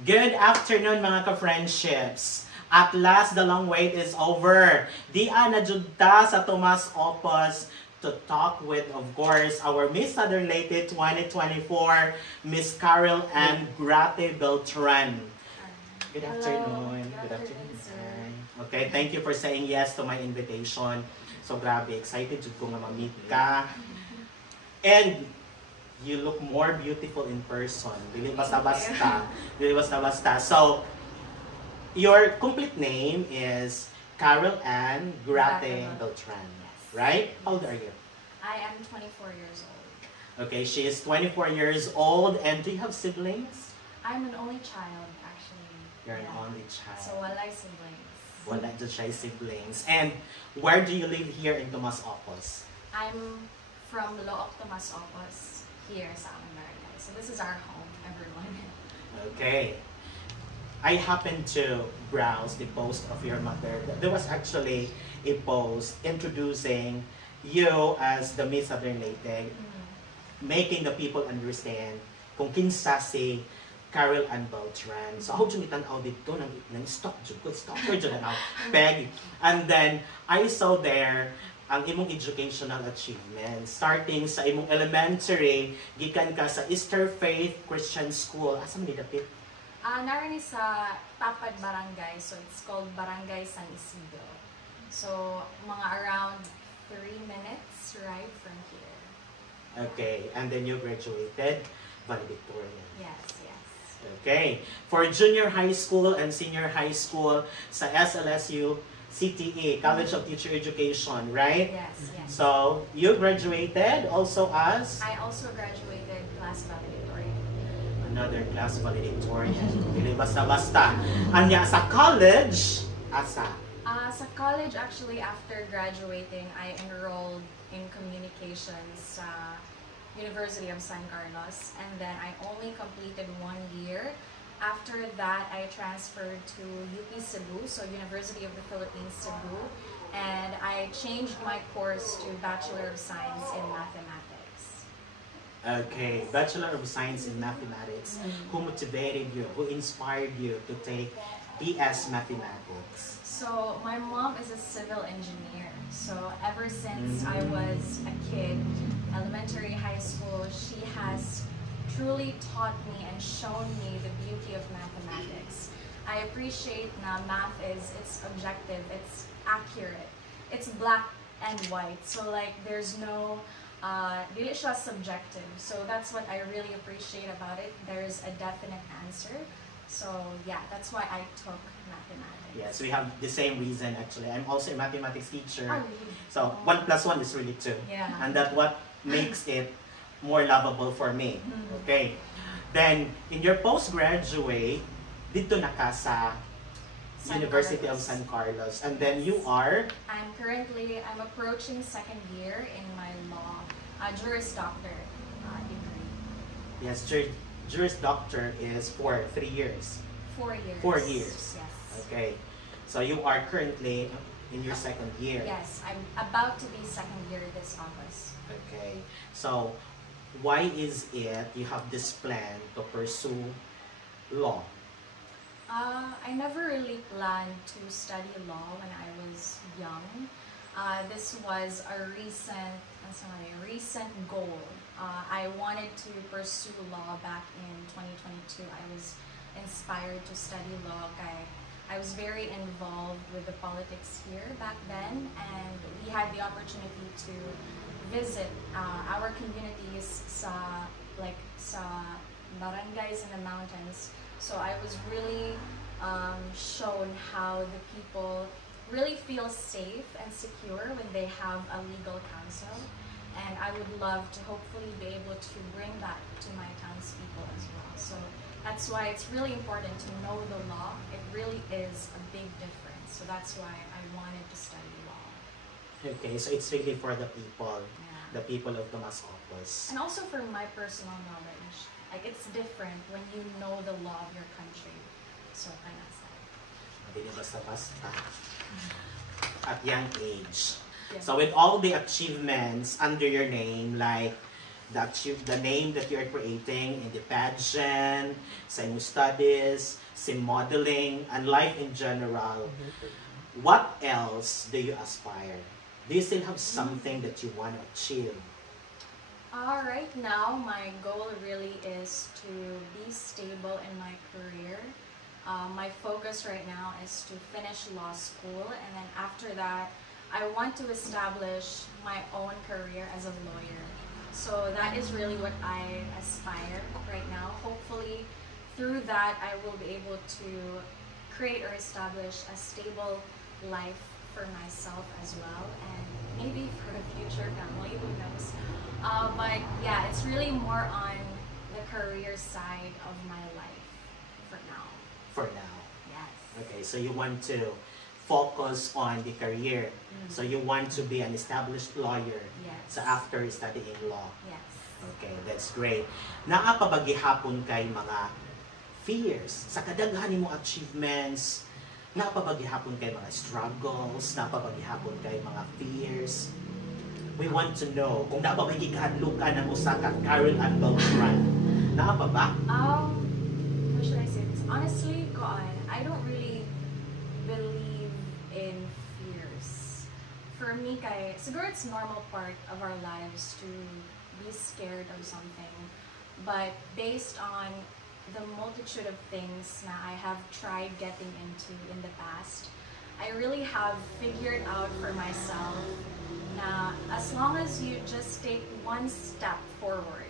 Good afternoon mga ka-friendships. At last, the long wait is over. Di na jud ta sa Tomas Opus to talk with, of course, our Miss Southern Leyte 2024, Miss Carol Ann Grate Beltran. Good afternoon. Good afternoon, sir. Okay, thank you for saying yes to my invitation. So grabe, excited jud ko nga ma-meet ka. And you look more beautiful in person. Dili basta-basta. Dili basta-basta. So, your complete name is Carol Ann Grate Beltran. Right? How old are you? I am 24 years old. Okay, she is 24 years old. And do you have siblings? I'm an only child, actually. You're an only child. So, walay siblings. Wala dyan siya siblings. And where do you live here in Tomas Opus? I'm from Looc, Tomas Opus, here sa America. So, this is our home, everyone. Okay. I happened to browse the post of your mother. There was actually a post introducing you as the Miss Southern Leyte, making the people understand kung kinsa si Carol Ann Beltran. So, ako dyan itanaw dito, nang stalk dyan ko, stalker dyan na Peg. And then, I saw there ang imong educational achievements. Starting sa imong elementary, gikan ka sa Easter Faith Christian School. Asa man dapit? Narinig sa Tapad Barangay, so it's called Barangay San Isidro. So, mga around 3 minutes ride from here. Okay, and then you graduated valedictorian. Yes, yes. Okay, for junior high school and senior high school sa SLSU CTE, College of Teacher Education, right? Yes, yes. So, you graduated also as? I also graduated class valedictorian. Another class valedictorian. Dili basta-basta. Anya sa college, asa? Sa college, actually, after graduating, I enrolled in communications sa University of San Carlos, and then I only completed 1 year. After that, I transferred to UP Cebu, so University of the Philippines Cebu, and I changed my course to Bachelor of Science in Mathematics. Okay, Bachelor of Science in Mathematics. Who motivated you? Who inspired you to take BS Mathematics? So, my mom is a civil engineer. So, ever since I was a kid, elementary, high school, she has truly taught me and shown me the beauty of mathematics. I appreciate na math it's objective, it's accurate, it's black and white. So, like, there's no, dili siya subjective. So, that's what I really appreciate about it. There's a definite answer. So, yeah, that's why I took mathematics. Yes, we have the same reason actually. I'm also a mathematics teacher. Oh, really? So, 1 plus 1 is really 2. Yeah. And that's what makes it more lovable for me. Okay. Then, in your postgraduate, dito na ka sa University of San Carlos. And then you are? I'm approaching 2nd year in my law, Juris Doctor degree. Yes, Juris Doctor is for 3 years. 4 years. 4 years. Yes. Okay. So you are currently in your 2nd year. Yes, I'm about to be 2nd year this August. Okay. So, why is it you have this plan to pursue law? I never really planned to study law when I was young. This was a recent goal. I wanted to pursue law back in 2022. I was inspired to study law. I was very involved with the politics here back then, and we had the opportunity to visit our communities sa barangays in the mountains. So I was really shown how the people really feel safe and secure when they have a legal counsel. And I would love to hopefully be able to bring that to my townspeople as well. So that's why it's really important to know the law. It really is a big difference. So that's why I wanted to study law. Okay, so it's really for the people. Yeah. The people of Tomas Opus. And also for my personal knowledge. Like, it's different when you know the law of your country. So, Hindi basta-basta. At young age. Yeah. So with all the achievements under your name, like the name that you're creating in the pageant, sa inyong studies, sa modeling, and life in general. What else do you aspire? Do you still have something that you want to achieve? Right now, my goal really is to be stable in my career. My focus right now is to finish law school, and then after that, I want to establish my own career as a lawyer. So that is really what I aspire right now. Hopefully, through that, I will be able to create or establish a stable life for myself as well, and maybe for the future family, who knows. But yeah, it's really more on the career side of my life for now. For now. Yes. Okay, so you want to focus on the career. So you want to be an established lawyer. Yes. So after studying law. Yes. Okay, that's great. Naa pa ba gihapon kay mga fears sa kadaghan nimo achievements? Naa pa ba gihapon kay mga struggles? Naa pa ba gihapon kay mga fears? We want to know kung naa pa ba gikahadlukan ang usa ka Carol Ann Beltran. Naa pa ba? How should I say this? Honestly, I don't really believe in fears. For me, siguro it's normal part of our lives to be scared of something. But based on the multitude of things that I have tried getting into in the past, I really have figured out for myself na as long as you just take one step forward,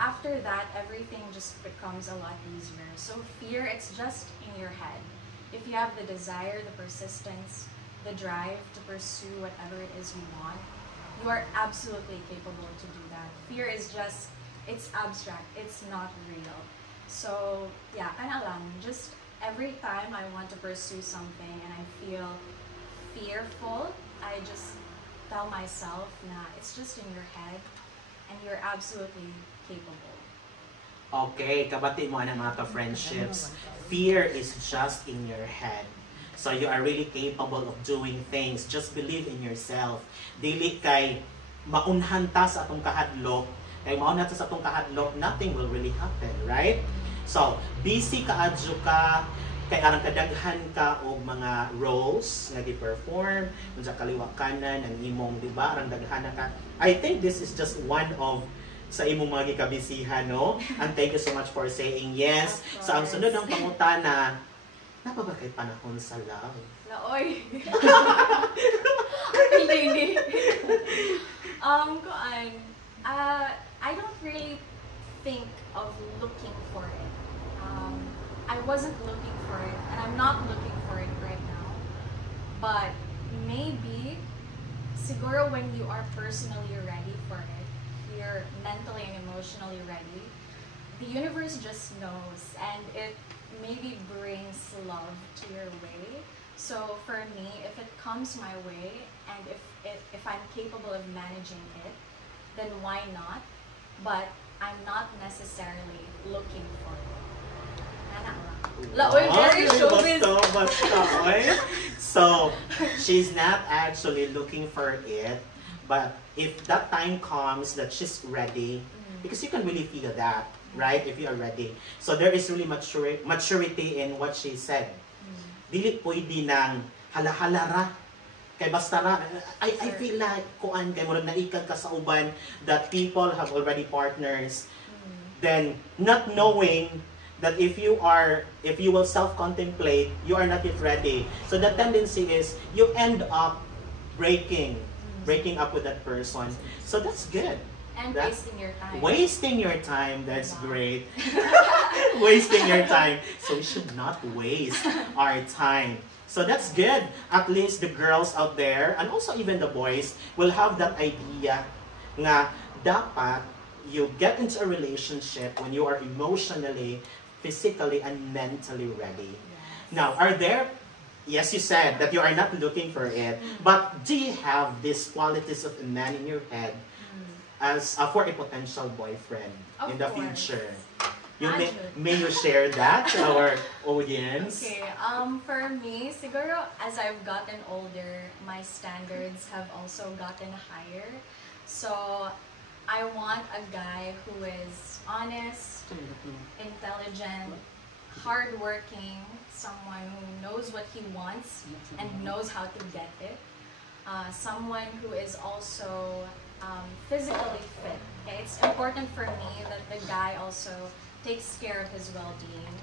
after that, everything just becomes a lot easier. So fear, it's just in your head. If you have the desire, the persistence, the drive to pursue whatever it is you want, you are absolutely capable to do that. Fear is just, it's abstract, it's not real. So yeah, just every time I want to pursue something and I feel fearful, I just tell myself, nah, it's just in your head and you're absolutely capable. Okay, kabati mo ng mga ka-friendships. Fear is just in your head. So you are really capable of doing things. Just believe in yourself. Dili kay maunhan ta sa atong kahadlok. Kay maunhan ta sa atong kahadlok, nothing will really happen, right? So, busy kaadyo ka, kay arang kadaghan ka og mga roles nga gi-perform, unsa kaliwa kanan ang imong, di ba? Arang daghan ka. I think this is just one of sa imong mga gikabisihan, no? And thank you so much for saying yes. So, ang sunod ng pangutana, napa ba kay panahon sa love? Laoy. Hindi. I don't really think of looking for it. I wasn't looking for it, and I'm not looking for it right now. But maybe, siguro when you are personally ready for it, you're mentally and emotionally ready, the universe just knows, and it maybe brings love to your way. So for me, if it comes my way, and if I'm capable of managing it, then why not? But I'm not necessarily looking for it. Laoy, very showbiz. So, she's not actually looking for it, but if that time comes that she's ready, because you can really feel that, right? If you are ready. So there is really maturity in what she said. Dili pwede nang halahalara. Kay basta ra, I feel like kuan kay murag naikag ka sa uban that people have already partners. Then not knowing that if you will self-contemplate, you are not yet ready. So the tendency is you end up breaking up with that person. So that's good. And wasting your time. Wasting your time, that's great. Wasting your time. So we should not waste our time. So that's good. At least the girls out there, and also even the boys, will have that idea nga dapat you get into a relationship when you are emotionally, physically, and mentally ready. Yes. Now, yes, you said that you are not looking for it, but do you have these qualities of a man in your head as for a potential boyfriend in the future? May you share that to our audience? Okay, for me, siguro as I've gotten older, my standards have also gotten higher. So, I want a guy who is honest, intelligent, hardworking, someone who knows what he wants and knows how to get it. Someone who is also physically fit. Okay? It's important for me that the guy also takes care of his well-being,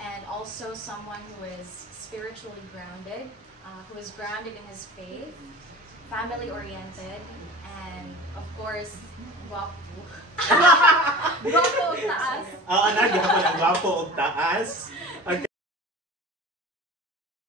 and also someone who is spiritually grounded, who is grounded in his faith, family-oriented, and of course, guwapo. Guwapo o taas. Oo, nagyapo ng gwapo o taas.